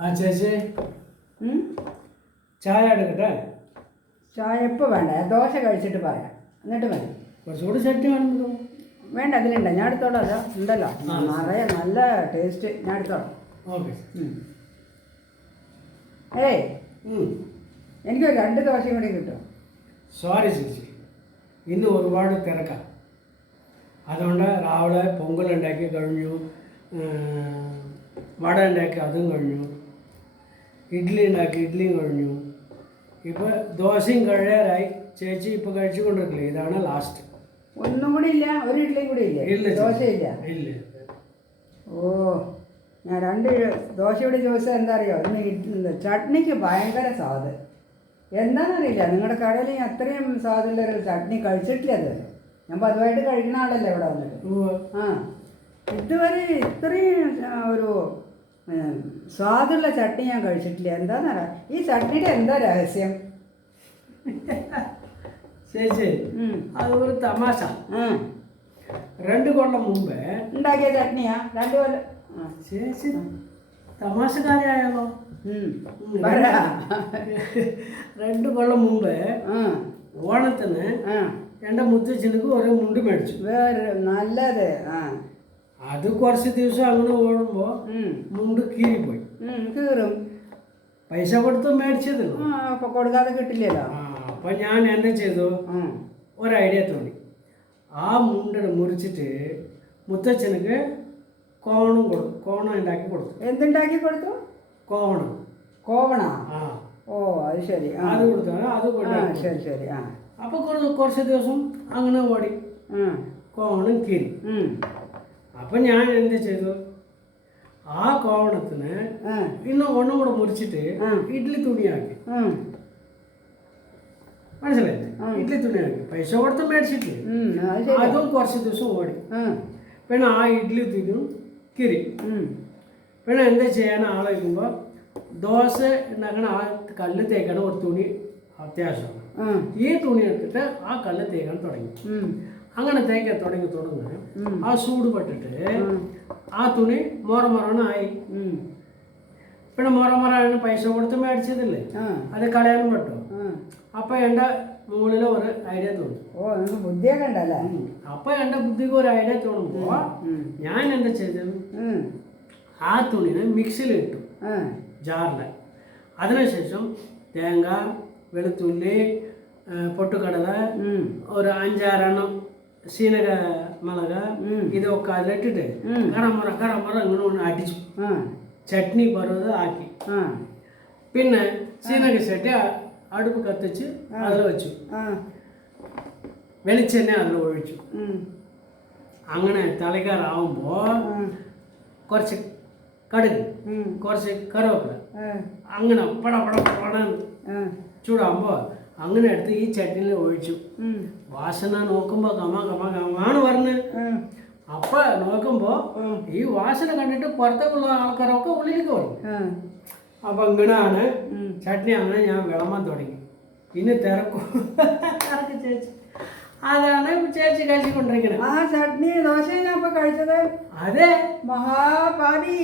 ആ ചേച്ചി ചായ എടുക്കട്ടെ? ചായ ഇപ്പോൾ വേണ്ട, ദോശ കഴിച്ചിട്ട് പറയാം, എന്നിട്ട് മതി. കുറച്ചുകൂടി ചട്നി വേണമല്ലോ. വേണ്ട, അതിലുണ്ട്, ഞാൻ എടുത്തോളാം. അതോ ഉണ്ടല്ലോ നിറയെ നല്ല ടേസ്റ്റ്, ഞാൻ എടുത്തോളാം. ഓക്കെ. ഏയ് എനിക്കൊരു 2 ദോശയും കൂടി കിട്ടും. സോറി ചേച്ചി, ഇന്ന് ഒരുപാട് തിരക്കാണ്. അതുകൊണ്ട് രാവിലെ പൊങ്കലുണ്ടാക്കി കഴിഞ്ഞു, വട ഉണ്ടാക്കി അതും കഴിഞ്ഞു, ഇഡ്ഡലി ഉണ്ടാക്കി ഇഡ്ഡലിയും കഴിഞ്ഞു, ഇപ്പോൾ ദോശയും കഴിയാറായി. ചേച്ചി ഇപ്പോൾ കഴിച്ചുകൊണ്ടിരിക്കില്ലേ? ഇതാണ് ലാസ്റ്റ്. ഒന്നും കൂടി ഇല്ല? ഒരു ഇഡ്ഡലിയും കൂടി ഇല്ല? ദോശയില്ല? ഇല്ല. ഓ, ഞാൻ 2 ദോശയോട് ചോദിച്ചാൽ എന്താ അറിയോ, ഇന്ന് ചട്നിക്ക് ഭയങ്കര സ്വാദ്. എന്താണെന്നറിയില്ല, നിങ്ങളുടെ കടയിൽ ഞാൻ അത്രയും സ്വാദുള്ളൊരു ചട്നി കഴിച്ചിട്ടില്ല. അത് ഞാൻ പതിവായിട്ട് കഴിക്കുന്ന ആളല്ലേ ഇവിടെ വന്നിട്ട്. ആ, ഇതുവരെ ഇത്രയും ഒരു സ്വാദുള്ള ചട്നി ഞാൻ കഴിച്ചിട്ടില്ല. എന്താണെന്നറിയാം, ഈ ചട്നിയുടെ എന്താ രഹസ്യം? ചേച്ചി അതൊരു തമാശ. 2 കൊല്ലം മുമ്പേ ഉണ്ടാക്കിയ ചട്നിയാ? 2 കൊല്ലം? ചേച്ചി തമാശക്കാരിയായാലോ. 2 കൊല്ലം മുമ്പേ ഓണത്തിന് എൻ്റെ മുത്തച്ഛനക്ക് ഒരു മുണ്ട് മേടിച്ചു. വേറെ നല്ലത്. അത് കുറച്ച് ദിവസം അങ്ങനെ ഓടുമ്പോൾ മുണ്ട് കീറിപ്പോയി. കീറും. പൈസ കൊടുത്ത് മേടിച്ചതല്ലോ, അപ്പോൾ കൊടുക്കാതെ കിട്ടില്ലല്ലോ. അപ്പം ഞാൻ എന്താ ചെയ്തു, ഒരു ഐഡിയ തോന്നി. ആ മുണ്ട് മുറിച്ചിട്ട് മുത്തച്ഛനക്ക് കോവണം ഉണ്ടാക്കി കൊടുത്തു. എന്തുണ്ടാക്കി കൊടുത്തു? കോവണ. ഓ, അത് ശരി. അത് കൊടുത്തു. അത് ശരി ശരി. അപ്പോൾ കുറച്ച് ദിവസം അങ്ങനെ ഓടി, കോവണം കീറി. അപ്പം ഞാൻ എന്ത് ചെയ്തു, ആ കോവണത്തിന് പിന്നെ ഒന്നും കൂടെ മുറിച്ചിട്ട് ഇഡ്ഡലി തുണിയാക്കി. മനസ്സിലായില്ലേ? ഇഡ്ഡലി തുണിയാക്കി പൈസ കൊടുത്ത് മേടിച്ചിട്ട് അതും കുറച്ച് ദിവസം ഓടി. പിന്നെ ആ ഇഡ്ഡലി തുണിയും കീറി. പിന്നെ എന്താ ചെയ്യാൻ ആലോചിക്കുമ്പോൾ ദോശ ഉണ്ടാക്കണ ആ കല്ല് തേക്കണ ഒരു തുണി അത്യാവശ്യമാണ്. ഈ തുണി എടുത്തിട്ട് ആ കല്ല് തേക്കാൻ തുടങ്ങി. അങ്ങനെ തേക്കാൻ തുടങ്ങി ആ ചൂട് പെട്ടിട്ട് ആ തുണി മൊറമൊറണായി. പിന്നെ മൊറമൊറാണ് പൈസ കൊടുത്ത് മേടിച്ചതല്ലേ, അത് കളയാനും പറ്റും. അപ്പം എൻ്റെ മുകളിൽ ഒരു ഐഡിയ തോന്നി. ഓ, നിങ്ങൾക്ക് ബുദ്ധിയൊക്കെ ഉണ്ടല്ലേ? അപ്പം എൻ്റെ ബുദ്ധിക്ക് ഒരു ഐഡിയ തോന്നുമ്പോൾ ഞാൻ എന്താ ചെയ്തത്, ആ തുണിനെ മിക്സിയിൽ ഇട്ടു, ജാറിൽ. അതിനുശേഷം തേങ്ങ, വെളുത്തുള്ളി, പൊട്ടുകടല, ഒരു 5-6 എണ്ണം സീനക മുളക്, ഇതൊക്കെ അതിലിട്ടിട്ട് കറമുറ ഇങ്ങനെ അടിച്ചു ചട്നി പരുവത് ആക്കി. പിന്നെ സീനക ചട്ടി അടുപ്പ് കത്തിച്ച് അതിൽ വെച്ചു, വെളിച്ചെണ്ണ അതിൽ ഒഴിച്ചു. അങ്ങനെ തിളക്കാറാവുമ്പോൾ കുറച്ച് കടുക്, കുറച്ച് കറിവേപ്പില, അങ്ങനെ പട ചൂടാകുമ്പോൾ അങ്ങനെ എടുത്ത് ഈ ചട്ടിനിൽ ഒഴിച്ചു. വാസന നോക്കുമ്പോൾ കമാണ് പറഞ്ഞ്. അപ്പം നോക്കുമ്പോൾ ഈ വാസന കണ്ടിട്ട് പുറത്തേക്കുള്ള ആൾക്കാരൊക്കെ ഉള്ളിലേക്ക് വരും. അപ്പം ഇങ്ങനെയാണ് ചട്നി. അങ്ങനെ ഞാൻ വിളമ്പാൻ തുടങ്ങി. ഇനി തിരക്കും ചേച്ചി. അതാണ് ചേച്ചി കഴിച്ചുകൊണ്ടിരിക്കുന്നത്. ആ ചട്നി ദോശ ഞാൻ ഇപ്പൊ കഴിച്ചത്. അതെ, മഹാപാരി.